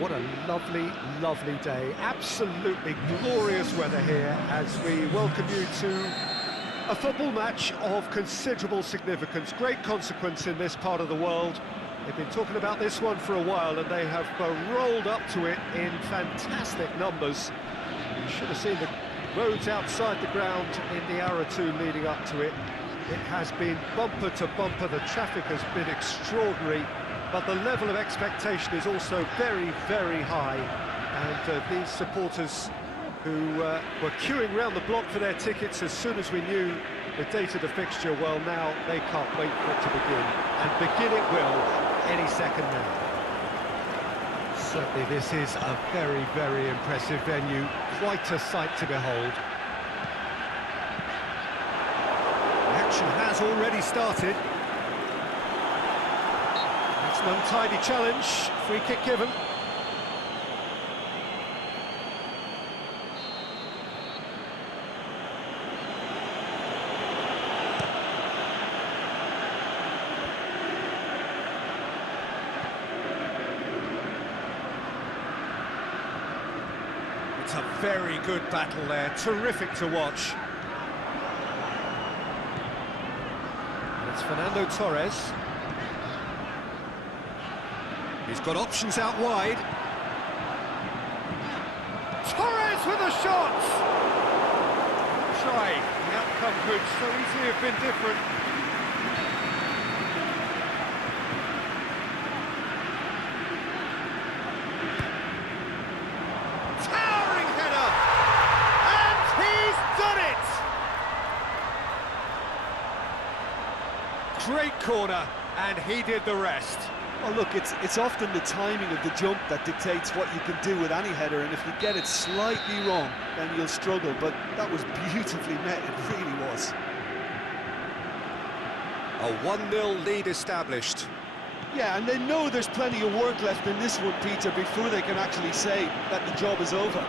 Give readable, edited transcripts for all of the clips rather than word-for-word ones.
What a lovely, lovely day. Absolutely glorious weather here as we welcome you to a football match of considerable significance, great consequence in this part of the world. They've been talking about this one for a while and they have rolled up to it in fantastic numbers. You should have seen the roads outside the ground in the hour or two leading up to it. It has been bumper to bumper, the traffic has been extraordinary, but the level of expectation is also very, very high. And these supporters who were queuing round the block for their tickets as soon as we knew the date of the fixture, well, now they can't wait for it to begin. And begin it will any second now. Certainly this is a very, very impressive venue, quite a sight to behold. The action has already started. That's an untidy challenge, free kick given. It's a very good battle there, terrific to watch. And it's Fernando Torres. He's got options out wide. Torres with a shot! Try, the outcome could so easily have been different. Great corner, and he did the rest. Well, look, it's often the timing of the jump that dictates what you can do with any header, and if you get it slightly wrong, then you'll struggle, but that was beautifully met, it really was. A 1-0 lead established. Yeah, and they know there's plenty of work left in this one, Peter, before they can actually say that the job is over.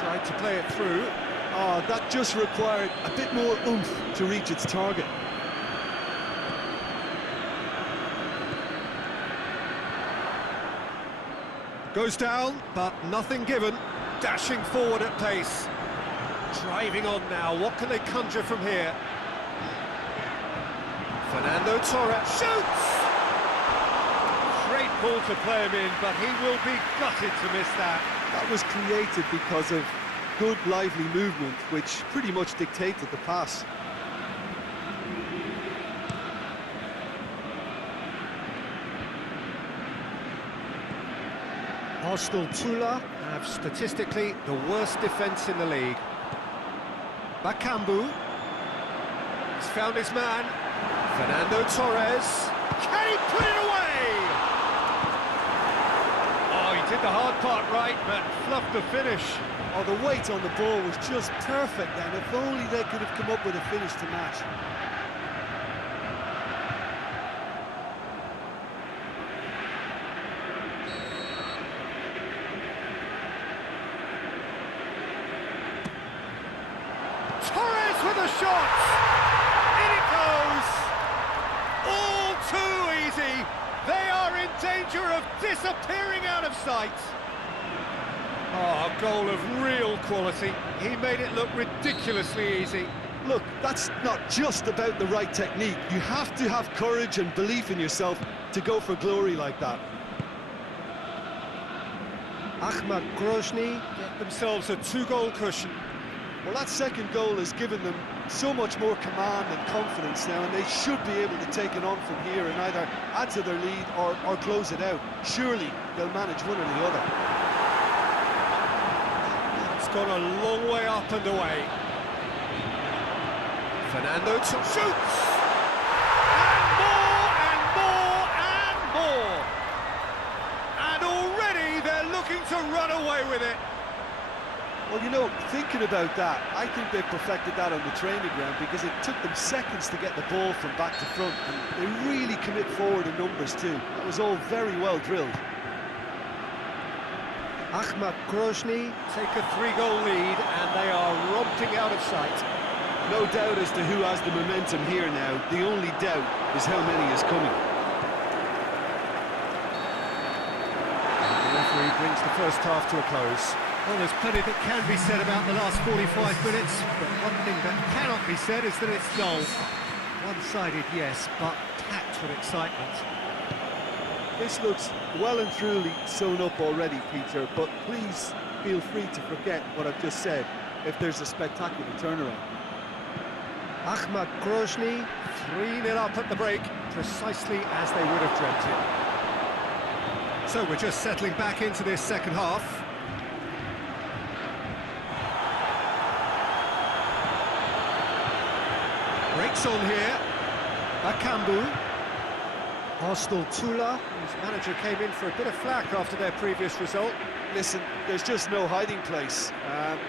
Tried to play it through. Oh, that just required a bit more oomph to reach its target. Goes down, but nothing given. Dashing forward at pace. Driving on now, what can they conjure from here? Fernando Torres shoots! Great ball to play him in, but he will be gutted to miss that. That was created because of good, lively movement, which pretty much dictated the pass. Arsenal Tula have statistically the worst defence in the league. Bakambu has found his man. Fernando Torres. Can he put it away? Oh, he did the hard part right, but fluffed the finish. Oh, the weight on the ball was just perfect then. If only they could have come up with a finish to match. Torres with a shot! In it goes! All too easy! They are in danger of disappearing out of sight! Oh, a goal of real quality. He made it look ridiculously easy. Look, that's not just about the right technique. You have to have courage and belief in yourself to go for glory like that. Ahmad get themselves a 2-goal cushion. Well, that second goal has given them so much more command and confidence now, and they should be able to take it on from here and either add to their lead or close it out. Surely they'll manage one or the other. Gone a long way up and away. Fernando shoots! And more, and more, and more! And already they're looking to run away with it. Well, you know, thinking about that, I think they perfected that on the training ground because it took them seconds to get the ball from back to front, and they really commit forward in numbers too. That was all very well drilled. Ahmad take a 3-goal lead and they are romping out of sight. No doubt as to who has the momentum here now. The only doubt is how many is coming. first half to a close. Well, there's plenty that can be said about the last 45 minutes, but one thing that cannot be said is that it's dull. One-sided, yes, but packed with excitement. This looks well and truly sewn up already, Peter, but please feel free to forget what I've just said if there's a spectacular turnaround. Ahmad Grozny, 3-0 up at the break, precisely as they would have dreamt it. So we're just settling back into this second half. Breaks on here. Bakambu. Arsenal Tula, whose manager came in for a bit of flack after their previous result. Listen, there's just no hiding place,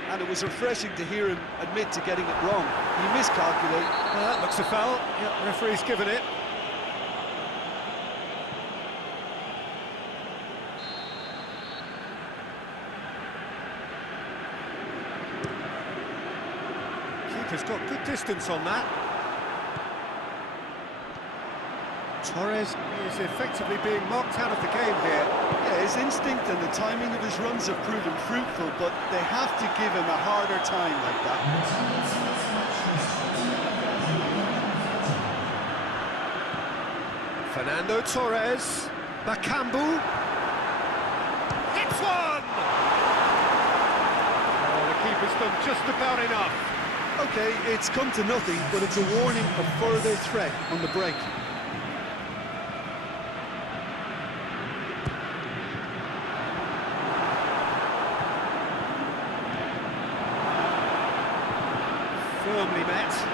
and it was refreshing to hear him admit to getting it wrong. He miscalculated. That looks a foul. Yep, referee's given it. Keeper's got good distance on that. Torres is effectively being marked out of the game here. Yeah, his instinct and the timing of his runs have proven fruitful, but they have to give him a harder time like that. Fernando Torres, Bakambu, hits one! Oh, the keeper's done just about enough. Okay, it's come to nothing, but it's a warning of further threat on the break. Firmly met.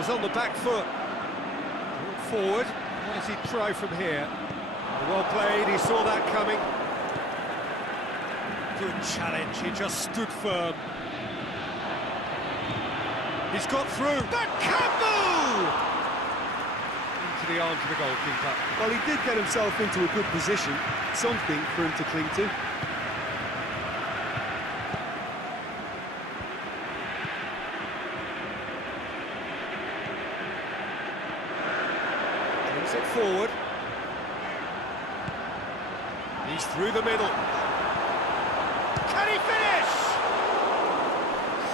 Is on the back foot. Forward. What does he try from here? Well played, he saw that coming. Good challenge, he just stood firm. He's got through. Bakambu! Into the arms of the goalkeeper. Well, he did get himself into a good position. Something for him to cling to. It forward. He's through the middle. Can he finish?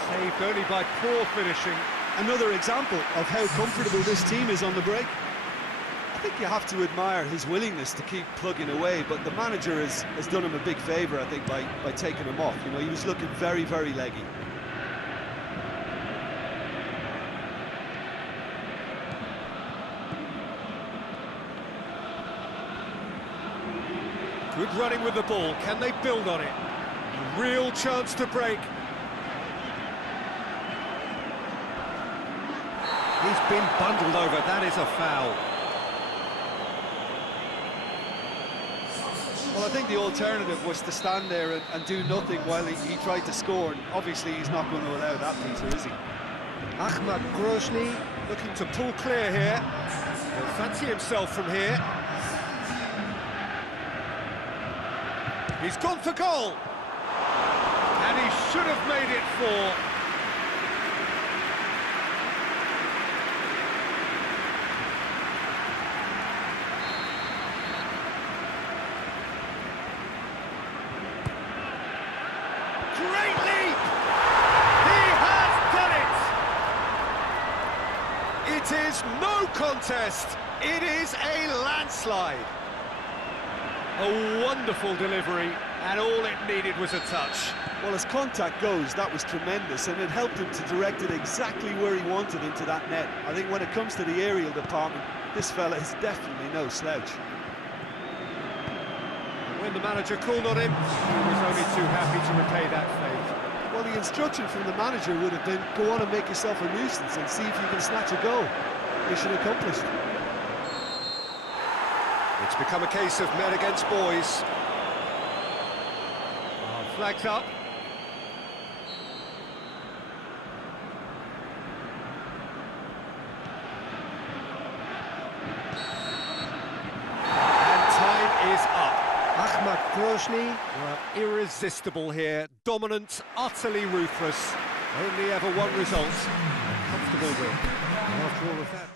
Saved only by poor finishing. Another example of how comfortable this team is on the break. I think you have to admire his willingness to keep plugging away, but the manager has done him a big favour, I think, by taking him off. You know, he was looking very, very leggy. Good running with the ball. Can they build on it? Real chance to break. He's been bundled over. That is a foul. Well, I think the alternative was to stand there and do nothing while he tried to score. And obviously, he's not going to allow that, Peter, is he? Ahmad Grozny looking to pull clear here. He'll fancy himself from here. He's gone for goal! And he should have made it 4. Great leap! He has done it! It is no contest, it is a landslide. A wonderful delivery, and all it needed was a touch. Well, as contact goes, that was tremendous, and it helped him to direct it exactly where he wanted into that net. I think when it comes to the aerial department, this fella is definitely no slouch. When the manager called on him, he was only too happy to repay that favour. Well, the instruction from the manager would have been, go on and make yourself a nuisance and see if you can snatch a goal. Mission accomplished. It's become a case of men against boys. Flags up. And time is up. Ahmad were irresistible here. Dominant, utterly ruthless. Only ever one result. A comfortable win. After all of that.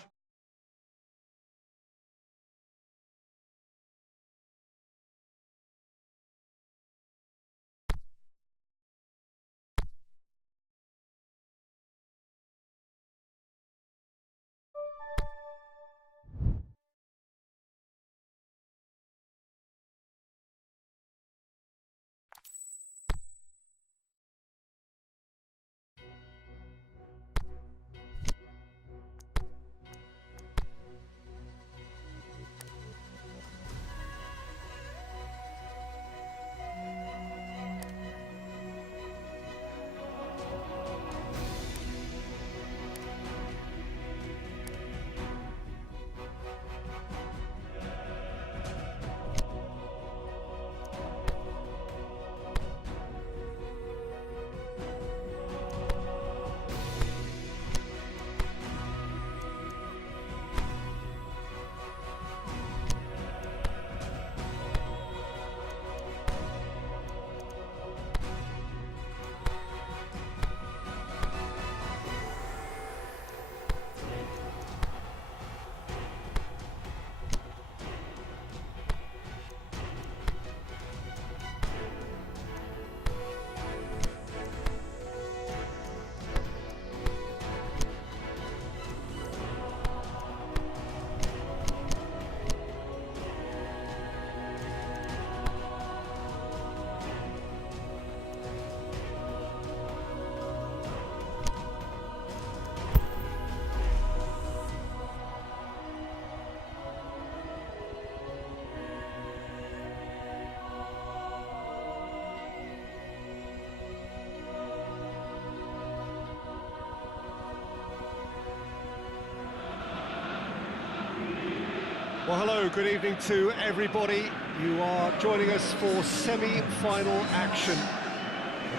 Well, hello, good evening to everybody. You are joining us for semi-final action.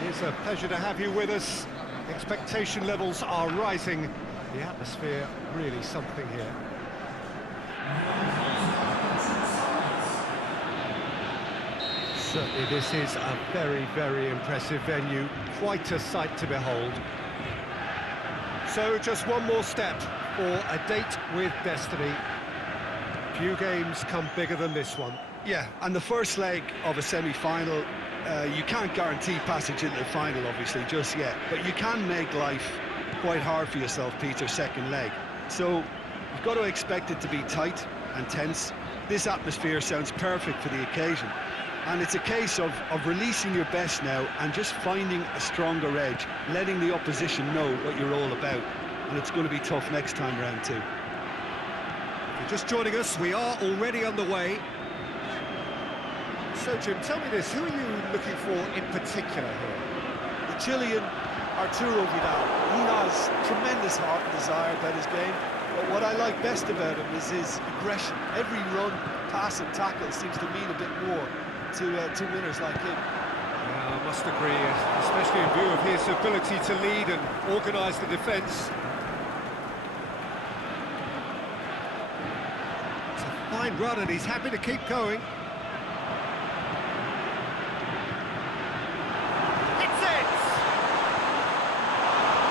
It is a pleasure to have you with us. Expectation levels are rising. The atmosphere really something here. Certainly this is a very, very impressive venue. Quite a sight to behold. So just one more step for a date with destiny. Few games come bigger than this one. Yeah, and the first leg of a semi-final, you can't guarantee passage into the final, obviously, just yet. But you can make life quite hard for yourself, Peter, second leg. So you've got to expect it to be tight and tense. This atmosphere sounds perfect for the occasion. And it's a case of releasing your best now and just finding a stronger edge, letting the opposition know what you're all about. And it's going to be tough next time round too. If you're just joining us, we are already underway. So, Jim, tell me this, who are you looking for in particular here? The Chilean Arturo Vidal. He has tremendous heart and desire about his game, but what I like best about him is his aggression. Every run, pass and tackle seems to mean a bit more to winners like him. Yeah, I must agree, especially in view of his ability to lead and organise the defence. It's a fine run and he's happy to keep going. It's it!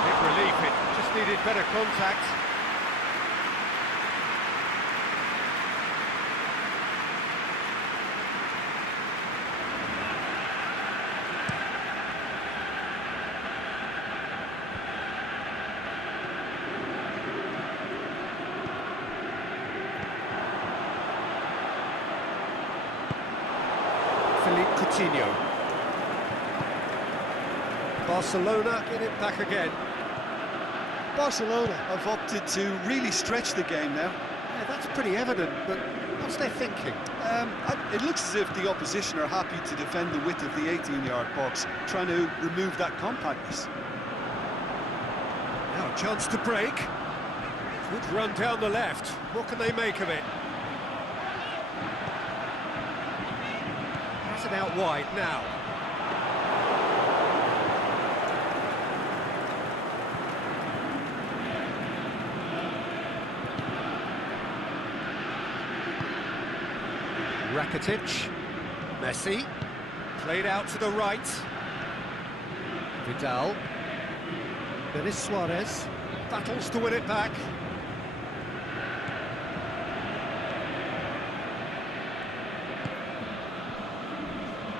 Big relief, it just needed better contact. Coutinho. Barcelona get it back again. Barcelona have opted to really stretch the game now. Yeah, that's pretty evident, but what's their thinking? It looks as if the opposition are happy to defend the width of the 18-yard box, trying to remove that compactness. Now a chance to break. Good run down the left. What can they make of it? It out wide now. Rakitic, Messi, played out to the right. Vidal, Denis Suarez, battles to win it back.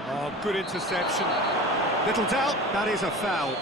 Oh, good interception. Little doubt, that is a foul.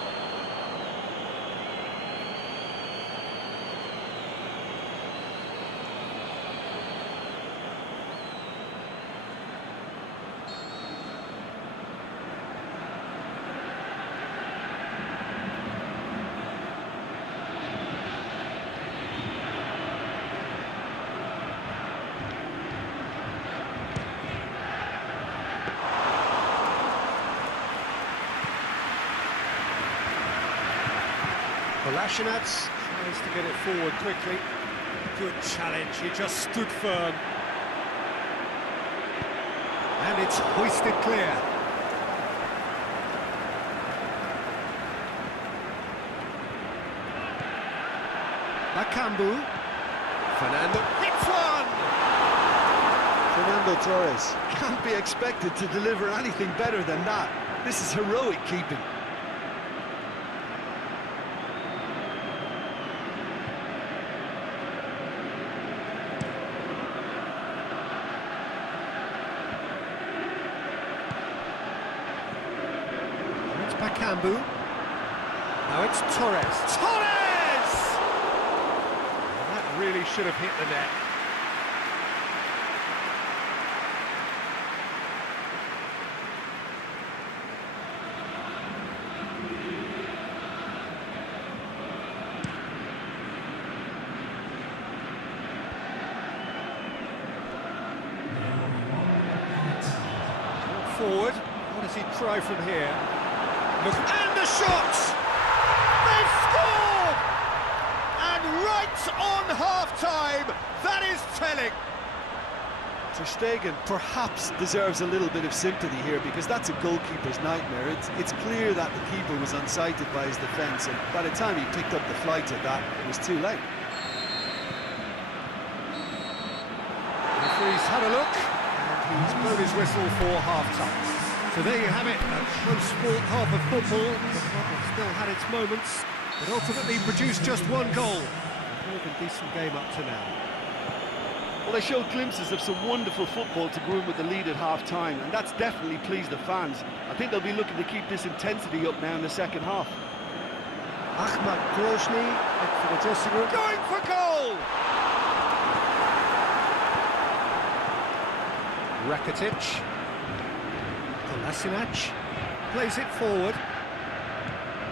Kolasinac tries to get it forward quickly. Good challenge, he just stood firm. And it's hoisted clear. Bakambu. Fernando hits one! Fernando Torres can't be expected to deliver anything better than that. This is heroic keeping. Bakambu. Now it's Torres. Torres! That really should have hit the net. Forward. What does he try from here? Look, and the shot! They've scored! And right on half-time, that is telling. Ter Stegen perhaps deserves a little bit of sympathy here because that's a goalkeeper's nightmare. It's clear that the keeper was unsighted by his defence, and by the time he picked up the flight of that, it was too late. The referee's had a look, and he's blown his whistle for half-time. So there you have it, a close-fought half of football, but still had its moments, but ultimately produced just one goal. A really decent game up to now. Well, they showed glimpses of some wonderful football to go in with the lead at half-time, and that's definitely pleased the fans. I think they'll be looking to keep this intensity up now in the second half. Ahmad Grozny, head for the dressing room. Going for goal! Rakitic. Kolasinac plays it forward.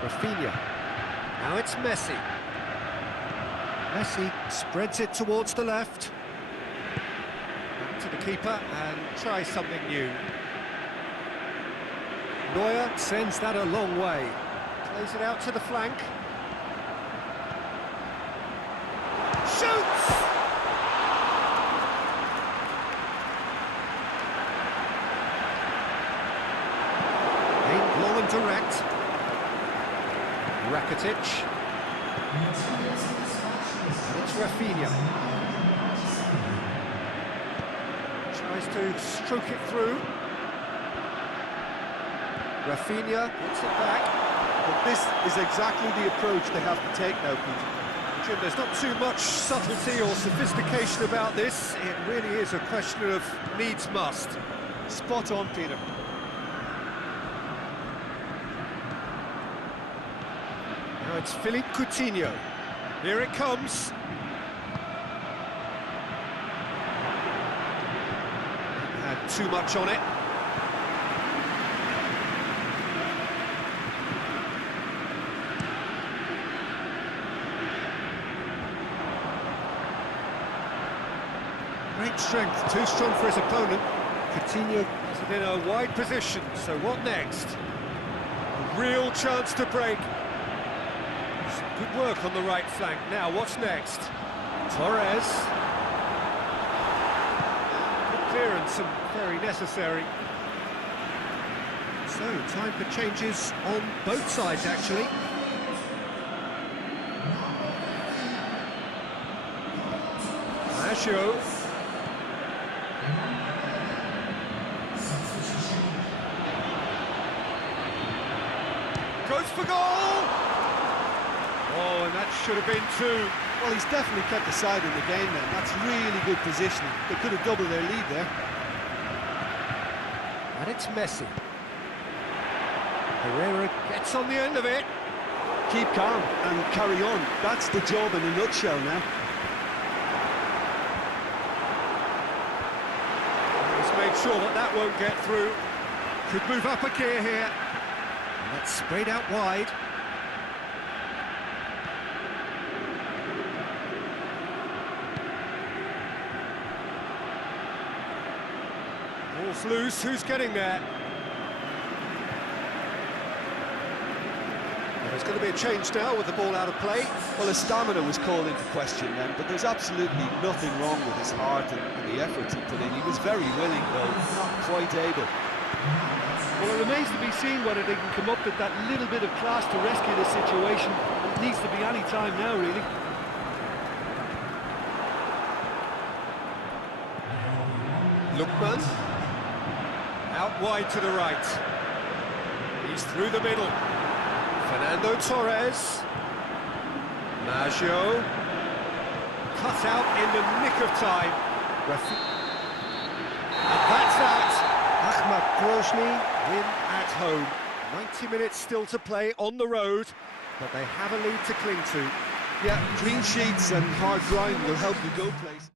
Rafinha. Now it's Messi. Messi spreads it towards the left. Back to the keeper and tries something new. Neuer sends that a long way. Plays it out to the flank. Shoots! Long and direct. Rakitic. And it's Rafinha. Tries to stroke it through. Rafinha puts it back. But this is exactly the approach they have to take now, Peter. Jim, there's not too much subtlety or sophistication about this. It really is a question of needs must. Spot on, Peter. Now it's Philippe Coutinho. Here it comes. Had too much on it. Great strength, too strong for his opponent. Coutinho is in a wide position, so what next? A real chance to break. Good work on the right flank. Now, what's next? Torres. Good clearance and very necessary. So, time for changes on both sides, actually. goes for goal! Oh, and that should have been two. Well, he's definitely kept the side in the game then. That's really good positioning. They could have doubled their lead there. And it's Messi. Herrera gets on the end of it. Keep calm and carry on. That's the job in a nutshell now. He's made sure that that won't get through. Could move up a gear here. And that's sprayed out wide. Ball's loose, who's getting there? There's going to be a change now with the ball out of play. Well, his stamina was called into question then, but there's absolutely nothing wrong with his heart and the efforts he put in. He was very willing, though, not quite able. Well, it remains to be seen whether they can come up with that little bit of class to rescue the situation. It needs to be any time now, really. Lookman. Out wide to the right. He's through the middle. Fernando Torres. Maggio. Cut out in the nick of time. And that's that. Ahmad win at home. 90 minutes still to play on the road, but they have a lead to cling to. Yeah, clean sheets and hard grind will help you go places.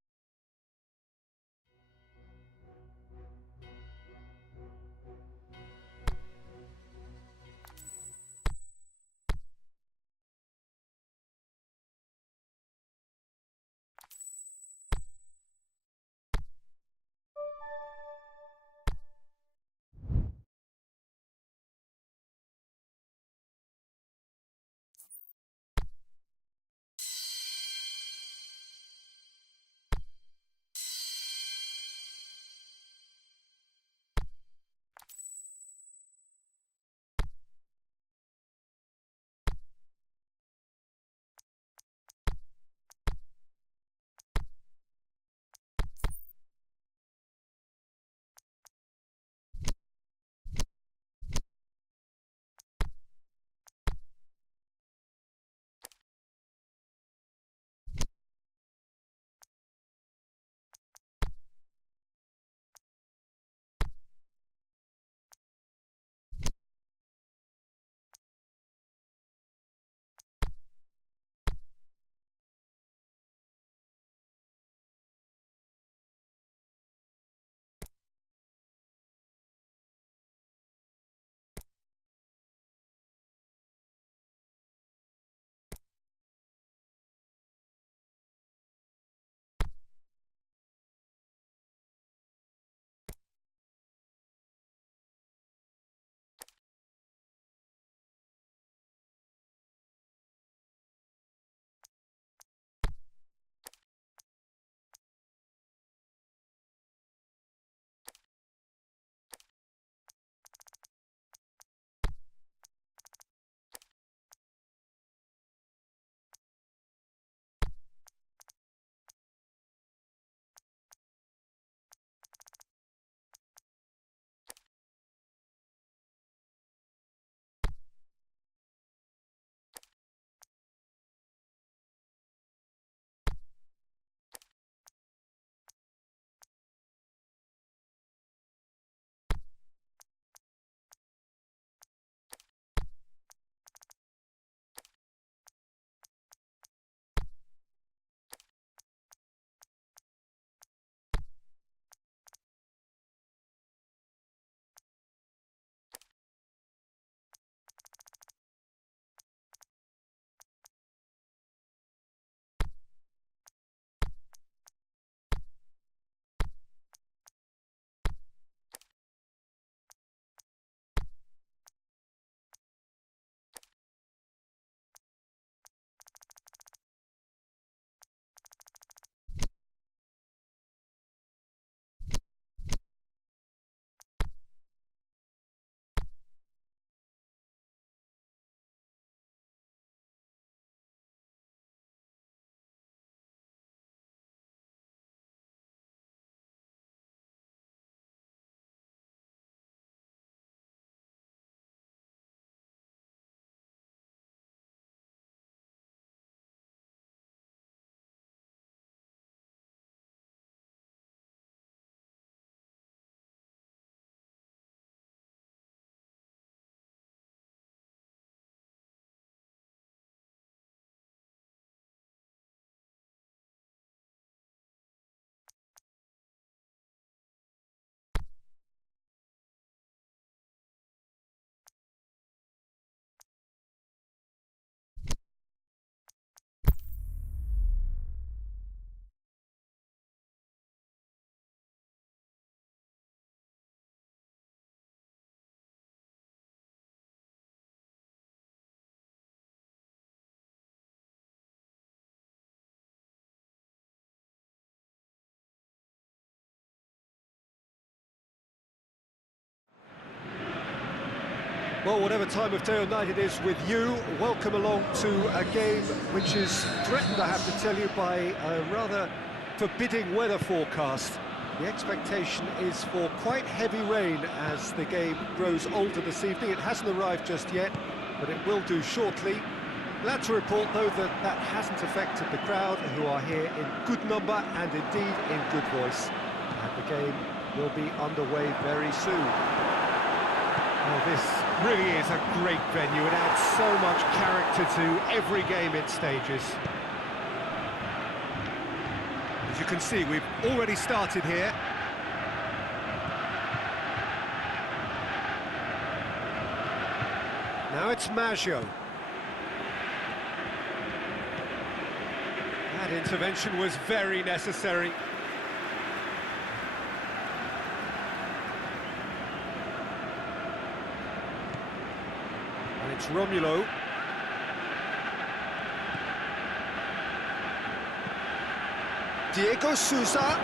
Well, whatever time of day or night it is with you, welcome along to a game which is threatened, I have to tell you, by a rather forbidding weather forecast. The expectation is for quite heavy rain as the game grows older this evening. It hasn't arrived just yet, but it will do shortly. Glad to report, though, that that hasn't affected the crowd, who are here in good number and indeed in good voice. And the game will be underway very soon. Well, this really is a great venue. It adds so much character to every game it stages. As you can see, we've already started here. Now it's Maggio. That intervention was very necessary. And it's Romulo. Diego Sousa.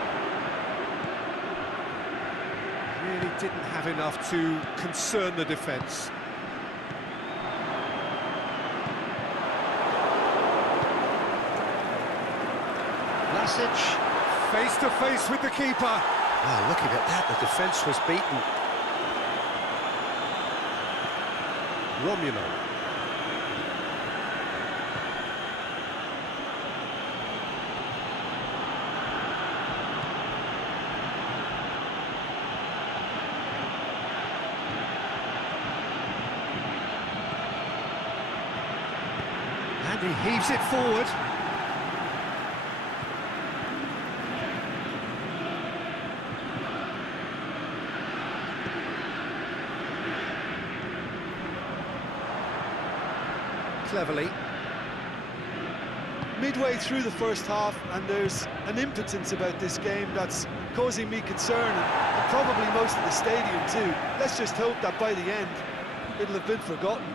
Really didn't have enough to concern the defence. Vlasic, face to face with the keeper. Oh, looking at that, the defence was beaten. Romulo. And he heaves it forward. Cleverly. Midway through the first half, and there's an impotence about this game that's causing me concern, and probably most of the stadium too. Let's just hope that by the end, it'll have been forgotten.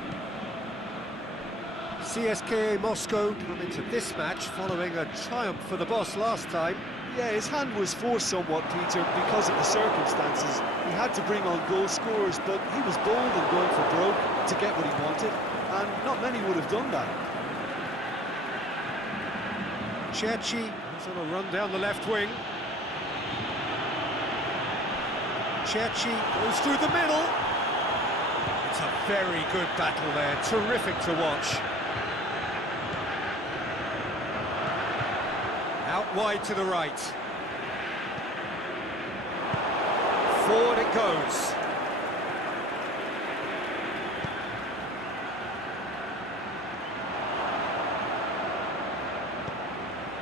CSKA Moscow come into this match following a triumph for the boss last time. Yeah, his hand was forced somewhat, Peter, because of the circumstances. He had to bring on goal scorers, but he was bold in going for broke to get what he wanted, and not many would have done that. Cerci is on a run down the left wing. Cerci goes through the middle. It's a very good battle there, terrific to watch. Out wide to the right. Forward it goes.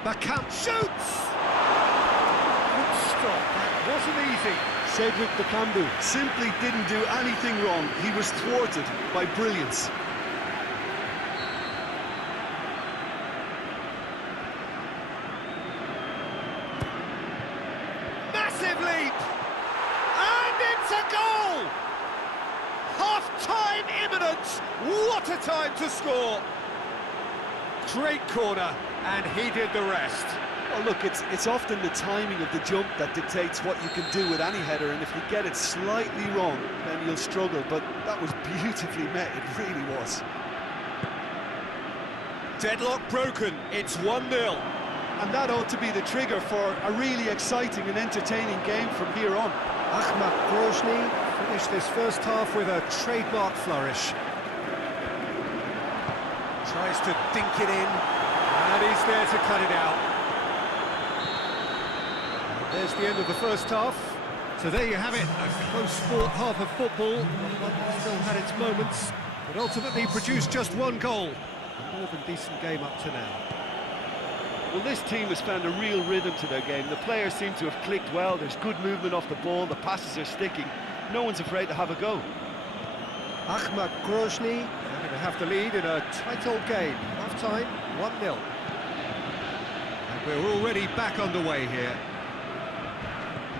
Bacamp shoots! Good stop, that wasn't easy. Cedric Bakambu simply didn't do anything wrong. He was thwarted by brilliance. Massive leap! And it's a goal! Half-time imminent! What a time to score! Great corner, and he did the rest. Well, look, it's often the timing of the jump that dictates what you can do with any header, and if you get it slightly wrong, then you'll struggle, but that was beautifully met, it really was. Deadlock broken, it's 1-0. And that ought to be the trigger for a really exciting and entertaining game from here on. Ahmad Grozny finished this first half with a trademark flourish. Tries to dink it in, and he's there to cut it out. And there's the end of the first half. So there you have it, a close-fought half of football. One still had its moments, but ultimately produced just one goal. A more than decent game up to now. Well, this team has found a real rhythm to their game. The players seem to have clicked well. There's good movement off the ball. The passes are sticking. No one's afraid to have a go. Ahmad Grozny going to have the lead in a tight-old game. Half-time, 1-0. And we're already back underway here.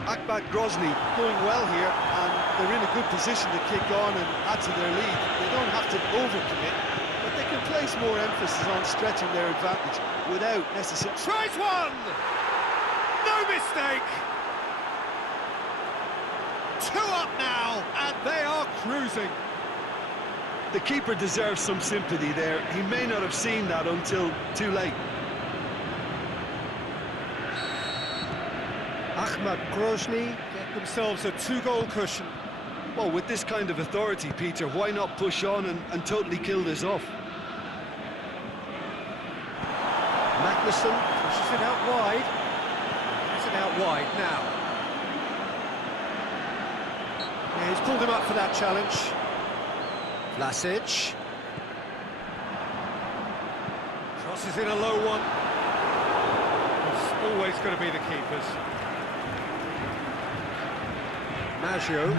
Ahmad Grozny going well here, and they're in a good position to kick on and add to their lead. They don't have to overcommit, but they can place more emphasis on stretching their advantage without necessarily... Tries one! No mistake! 2 up now, and they are cruising. The keeper deserves some sympathy there. He may not have seen that until too late. Ahmad Grozny get themselves a 2-goal cushion. Well, with this kind of authority, Peter, why not push on and totally kill this off? Magnussen pushes it out wide. Gets it out wide now. Yeah, he's pulled him up for that challenge. Vlasic. Crosses in a low one. It's always going to be the keepers. Maggio.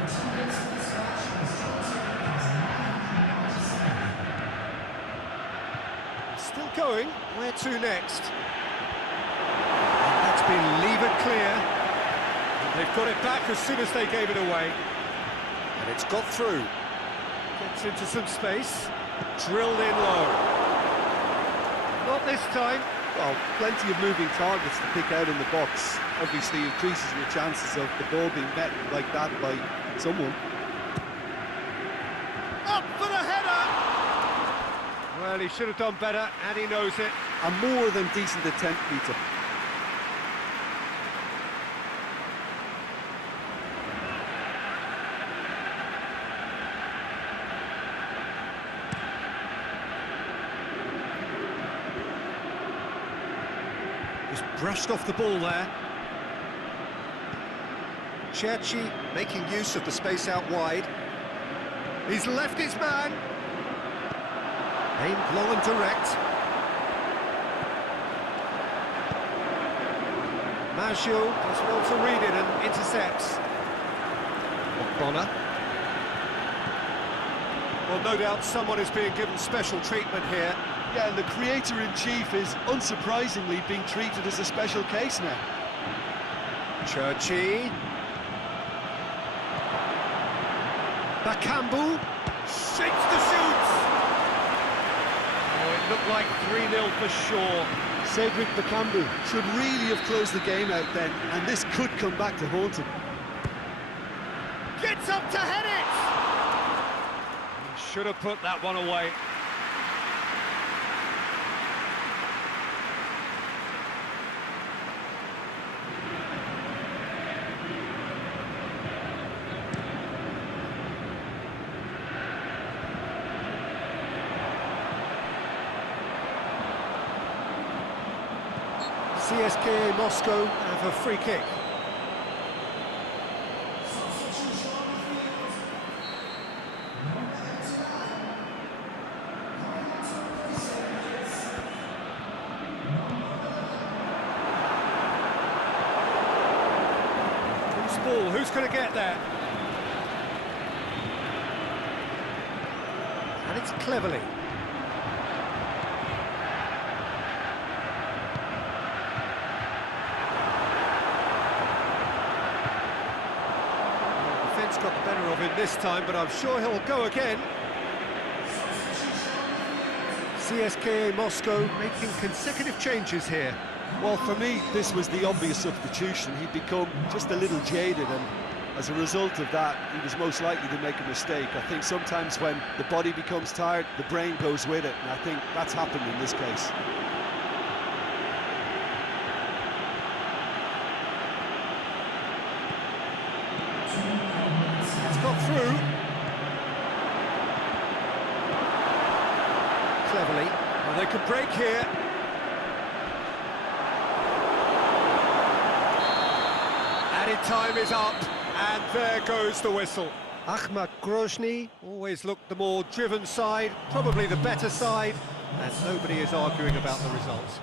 Still going. Where to next? And that's been levered clear. And they've got it back as soon as they gave it away. And it's got through. Gets into some space. Drilled in low. Not this time. Well, plenty of moving targets to pick out in the box. Obviously increases your chances of the ball being met like that by someone. Up for the header! Well, he should have done better, and he knows it. A more than decent attempt, Peter. Just brushed off the ball there. Cherchi making use of the space out wide. He's left his man. Aimed long and direct. Maggio does well to read it and intercepts. Bonner. Well, no doubt someone is being given special treatment here. Yeah, and the creator-in-chief is unsurprisingly being treated as a special case now. Cherchi. Bakambu shakes the shoot. Oh, it looked like 3-0 for sure. Cedric Bakambu should really have closed the game out then, and this could come back to haunt him. Gets up to head it. He should have put that one away. CSKA Moscow have a free kick. Who's ball? Who's going to get there? And it's cleverly. Got the better of him this time, but I'm sure he'll go again. CSKA Moscow making consecutive changes here. Well, for me, this was the obvious substitution. He'd become just a little jaded, and as a result of that, he was most likely to make a mistake. I think sometimes when the body becomes tired, the brain goes with it, and I think that's happened in this case. Got through. Cleverly. Well, they could break here. Added time is up, and there goes the whistle. Ahmad Grozny always looked the more driven side, probably the better side, and nobody is arguing about the result.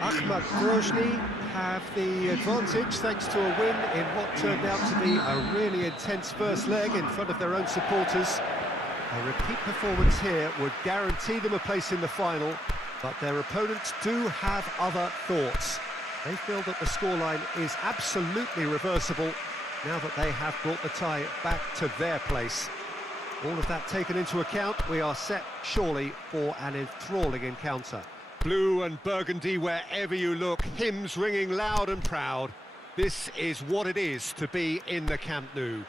Ahmad have the advantage thanks to a win in what turned out to be a really intense first leg in front of their own supporters. A repeat performance here would guarantee them a place in the final, but their opponents do have other thoughts. They feel that the scoreline is absolutely reversible now that they have brought the tie back to their place. All of that taken into account, we are set surely for an enthralling encounter. Blue and burgundy wherever you look, hymns ringing loud and proud. This is what it is to be in the Camp Nou.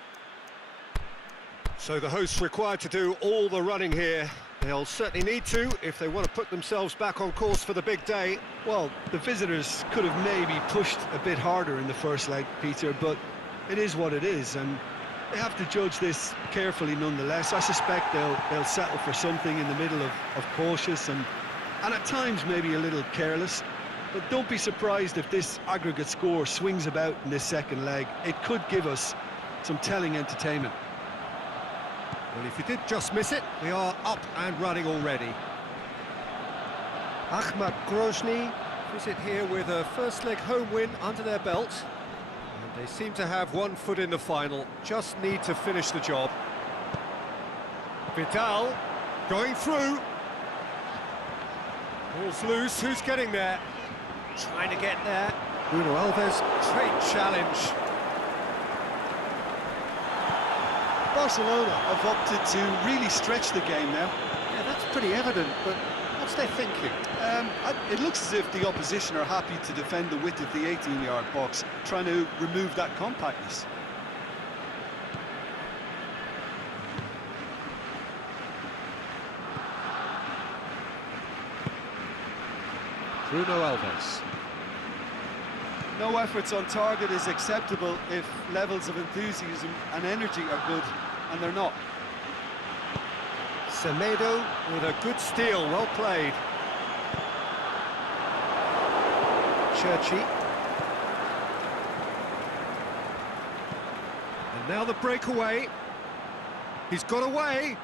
So the hosts required to do all the running here. They'll certainly need to if they want to put themselves back on course for the big day. Well, the visitors could have maybe pushed a bit harder in the first leg, Peter, but it is what it is, and they have to judge this carefully nonetheless. I suspect they'll settle for something in the middle of cautious and at times maybe a little careless. But don't be surprised if this aggregate score swings about in this second leg. It could give us some telling entertainment. Well, if you did just miss it, we are up and running already. Ahmad visit here with a first leg home win under their belt. And they seem to have one foot in the final, just need to finish the job. Vidal going through. Ball's loose, who's getting there? Trying to get there. Bruno Alves, great challenge. Barcelona have opted to really stretch the game now. Yeah, that's pretty evident, but what's their thinking? It looks as if the opposition are happy to defend the width of the 18-yard box, trying to remove that compactness. Bruno Alves. No efforts on target is acceptable if levels of enthusiasm and energy are good, and they're not. Semedo with a good steal, well played. Churchy. And now the breakaway. He's got away.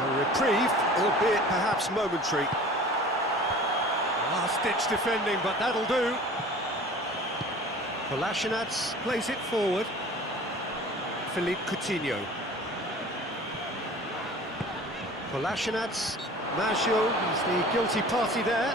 A reprieve, albeit perhaps momentary. Last-ditch defending, but that'll do. Kolasinac plays it forward. Philippe Coutinho. Kolasinac, Maggio, he's the guilty party there.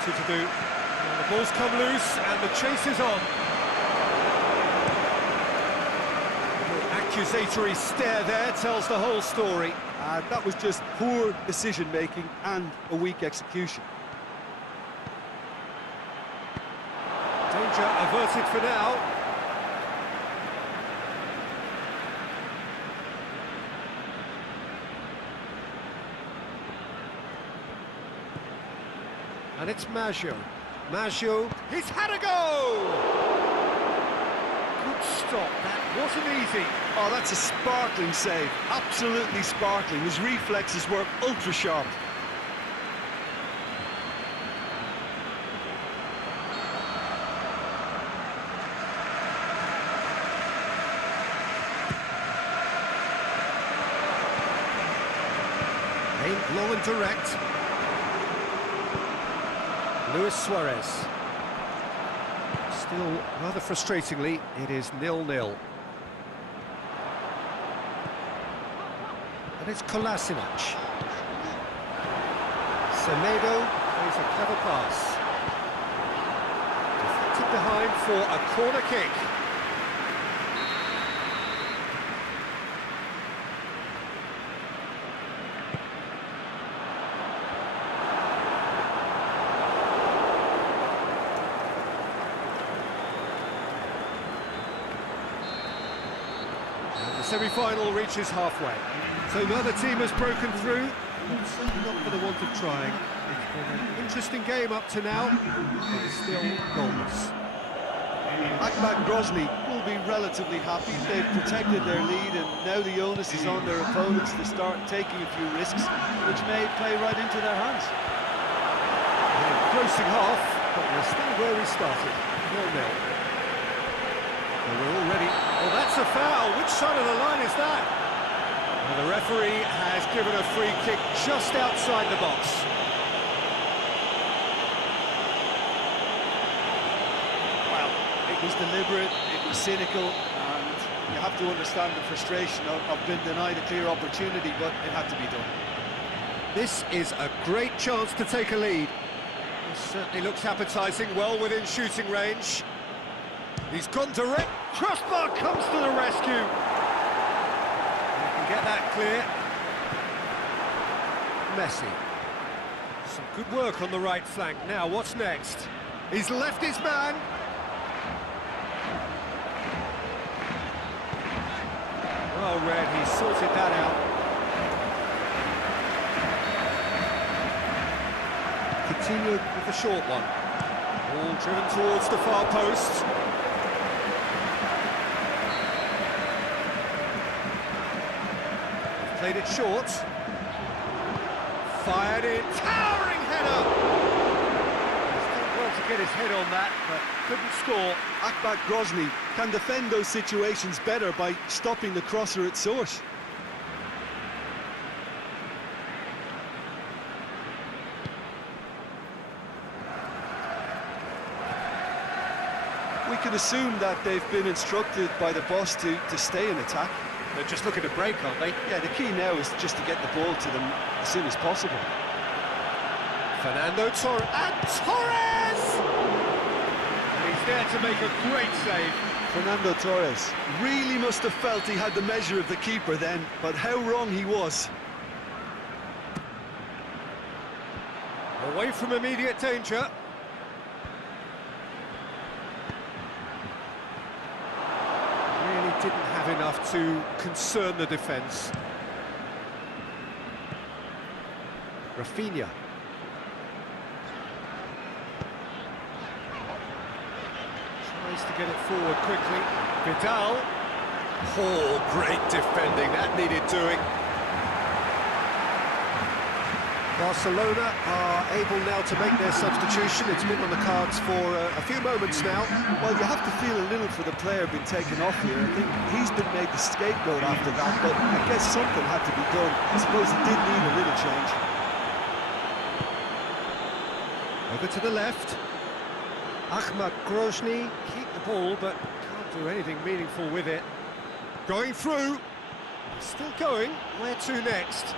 To do. And the ball's come loose and the chase is on. The accusatory stare there tells the whole story. That was just poor decision-making and a weak execution. Danger averted for now. And it's Maggio. Maggio, he's had a go! Good stop, that wasn't easy. Oh, that's a sparkling save, absolutely sparkling. His reflexes were ultra sharp. Aimed low and direct. Luis Suarez. Still, rather frustratingly, it is 0-0. And it's Kolasinac. Semedo plays a clever pass. Deflected behind for a corner kick. Semi-final reaches halfway. So neither team has broken through, but certainly not for the want of trying. It's been an interesting game up to now, but still goalless. Ahmad will be relatively happy. They've protected their lead, and now the onus is on their opponents to start taking a few risks, which may play right into their hands. Closing half, but we're still where we started. 0-0. And we're already... Oh, that's a foul. Which side of the line is that? Well, the referee has given a free kick just outside the box. Well, it was deliberate, it was cynical, and you have to understand the frustration of being denied a clear opportunity, but it had to be done. This is a great chance to take a lead. It certainly looks appetising, well within shooting range. He's gone direct. Crossbar comes to the rescue. They can get that clear. Messi. Some good work on the right flank. Now, what's next? He's left his man. Well read, he sorted that out. Continued with the short one. Ball driven towards the far post. Played it short. Fired in. Towering header! He's done well to get his head on that, but couldn't score. Ahmad can defend those situations better by stopping the crosser at source. We can assume that they've been instructed by the boss to stay in attack. They're just looking to break, aren't they? Yeah, the key now is just to get the ball to them as soon as possible. Fernando Torres, and Torres! And he's there to make a great save. Fernando Torres really must have felt he had the measure of the keeper then, but how wrong he was. Away from immediate danger. Really didn't have enough to concern the defence. Rafinha. Tries to get it forward quickly. Vidal. Oh, great defending, that needed doing. Barcelona are able now to make their substitution. It's been on the cards for a few moments now. Well, you have to feel a little for the player being taken off here. I think he's been made the scapegoat after that, but I guess something had to be done. I suppose it did need a little change. Over to the left. Ahmad keep the ball, but can't do anything meaningful with it. Going through. Still going. Where to next?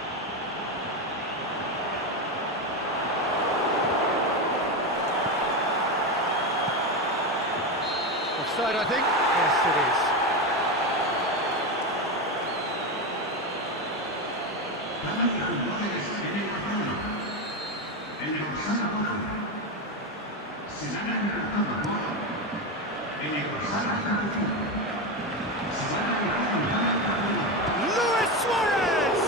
Offside, I think. Yes, it is. Luis Suarez!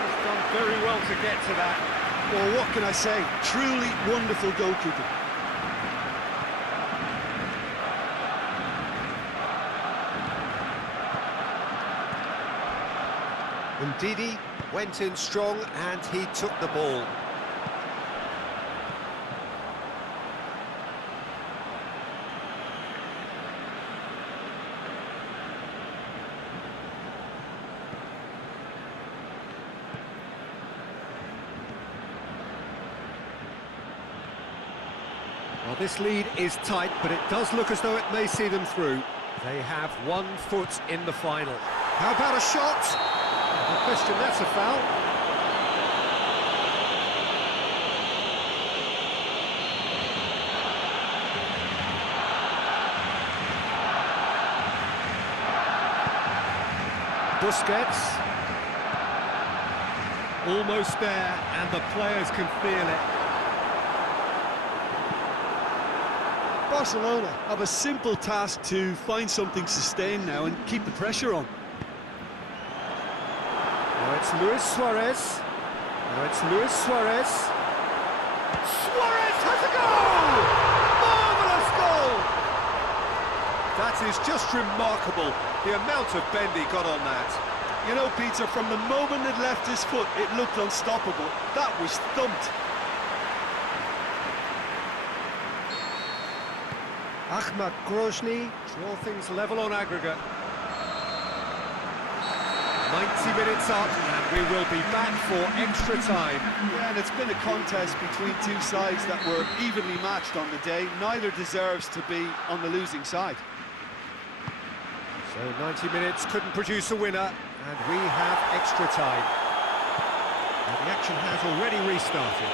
He's done very well to get to that. Well, what can I say? Truly wonderful goalkeeping. Ndidi went in strong and he took the ball. Well, this lead is tight, but it does look as though it may see them through. They have 1 foot in the final. How about a shot? No question, that's a foul. Busquets. Almost there, and the players can feel it. Barcelona have a simple task to find something sustained now and keep the pressure on. Now it's Luis Suarez. Now it's Luis Suarez. Suarez has a goal! Marvellous goal! That is just remarkable, the amount of bend he got on that. You know, Peter, from the moment it left his foot, it looked unstoppable. That was thumped. Ahmad Grozny draw things level on aggregate. 90 minutes up, and we will be back for extra time. Yeah, and it's been a contest between two sides that were evenly matched on the day. Neither deserves to be on the losing side. So 90 minutes couldn't produce a winner, and we have extra time. And the action has already restarted.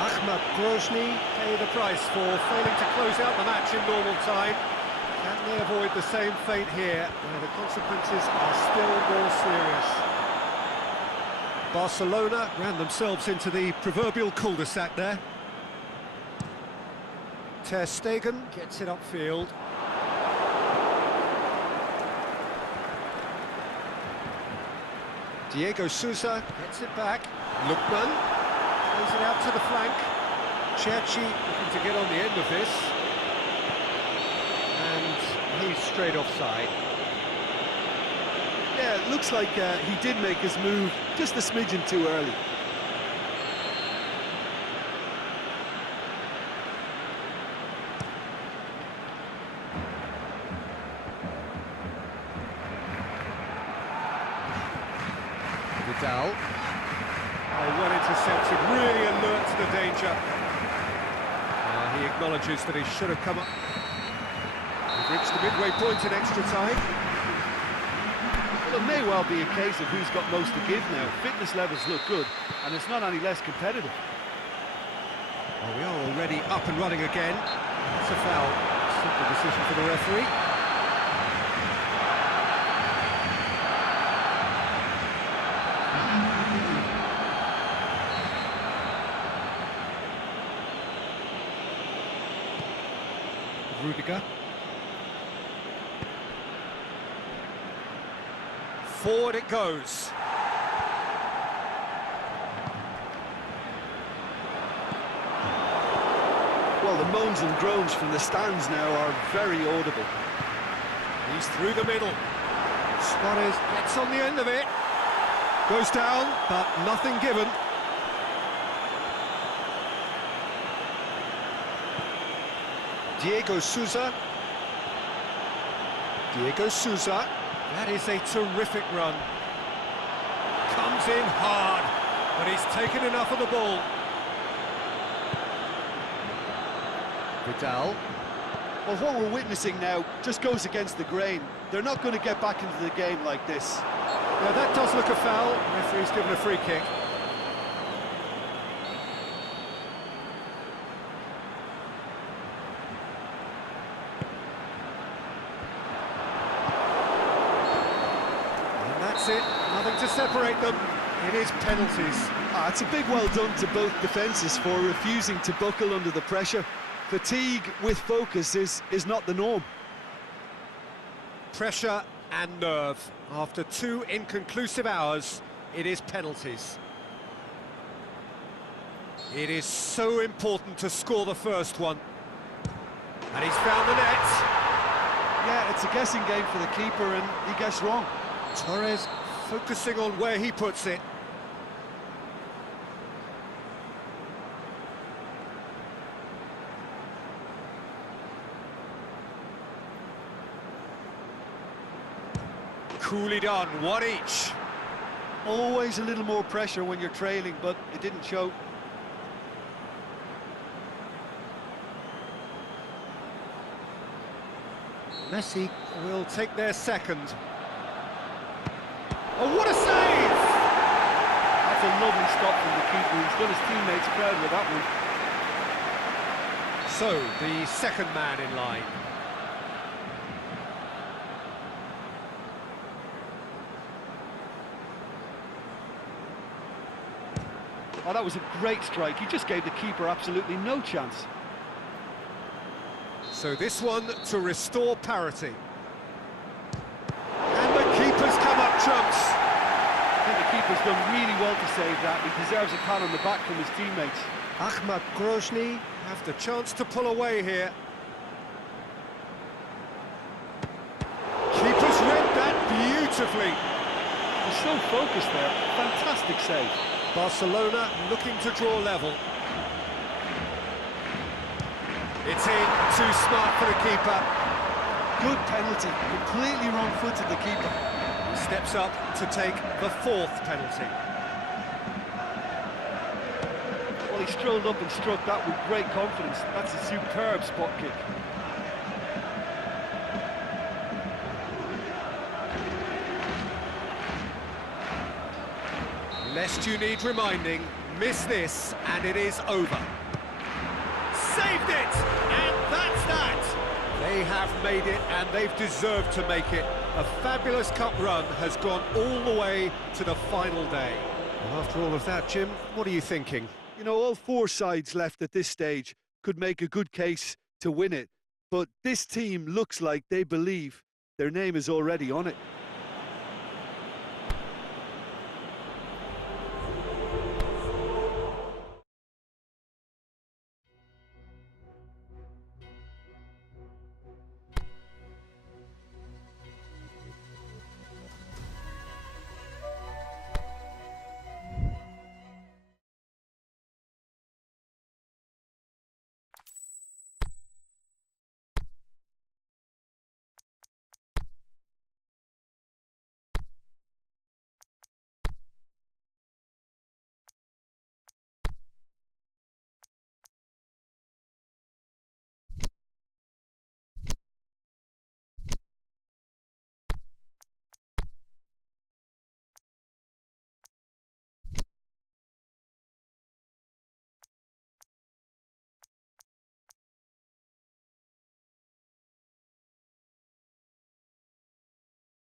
Ahmad Grozny Pay the price for failing to close out the match in normal time. Can they avoid the same fate here, where the consequences are still more serious? Barcelona ran themselves into the proverbial cul-de-sac there. Ter Stegen gets it upfield. Diego Sousa gets it back. Lookman plays it out to the flank. Cherchi looking to get on the end of this. And he's straight offside. Yeah, it looks like he did make his move just a smidgen too early. Vidal. Oh, well intercepted, really alert to the danger. He acknowledges that he should have come up. We've reached the midway point in extra time. Well, it may well be a case of who's got most to give now. Fitness levels look good, and it's not any less competitive. Well, we are already up and running again. It's a foul. Simple decision for the referee. Rudiger. Forward it goes. Well, the moans and groans from the stands now are very audible. He's through the middle. Suarez gets on the end of it. Goes down, but nothing given. Diego Sousa. Diego Sousa. That is a terrific run. Comes in hard, but he's taken enough of the ball. Vidal. Well, what we're witnessing now just goes against the grain. They're not going to get back into the game like this. Now that does look a foul. Referee's given a free kick. That's it, nothing to separate them. It is penalties. It's a big well done to both defences for refusing to buckle under the pressure. Fatigue with focus is not the norm. Pressure and nerve. After 2 inconclusive hours, it is penalties. It is so important to score the first one. And he's found the net. Yeah, it's a guessing game for the keeper, and he guessed wrong. Torres focusing on where he puts it. Coolly done, 1 each. Always a little more pressure when you're trailing, but it didn't show. Messi will take their second. Oh, what a save! That's a lovely stop from the keeper. He's done his teammates proud with that one. So, the second man in line. Oh, that was a great strike. He just gave the keeper absolutely no chance. So this one to restore parity. And the keeper's come up trumps. I think the keeper's done really well to save that. He deserves a pat on the back from his teammates. Ahmad Grozny have the chance to pull away here. beautifully. He's so focused there. Fantastic save. Barcelona looking to draw level. It's in, too smart for the keeper. Good penalty, completely wrong-footed the keeper. He steps up to take the fourth penalty. Well, he strolled up and struck that with great confidence. That's a superb spot kick. Lest you need reminding, miss this and it is over. Saved it! And that's that! They have made it and they've deserved to make it. A fabulous cup run has gone all the way to the final day. Well, after all of that, Jim, what are you thinking? You know, all four sides left at this stage could make a good case to win it, but this team looks like they believe their name is already on it.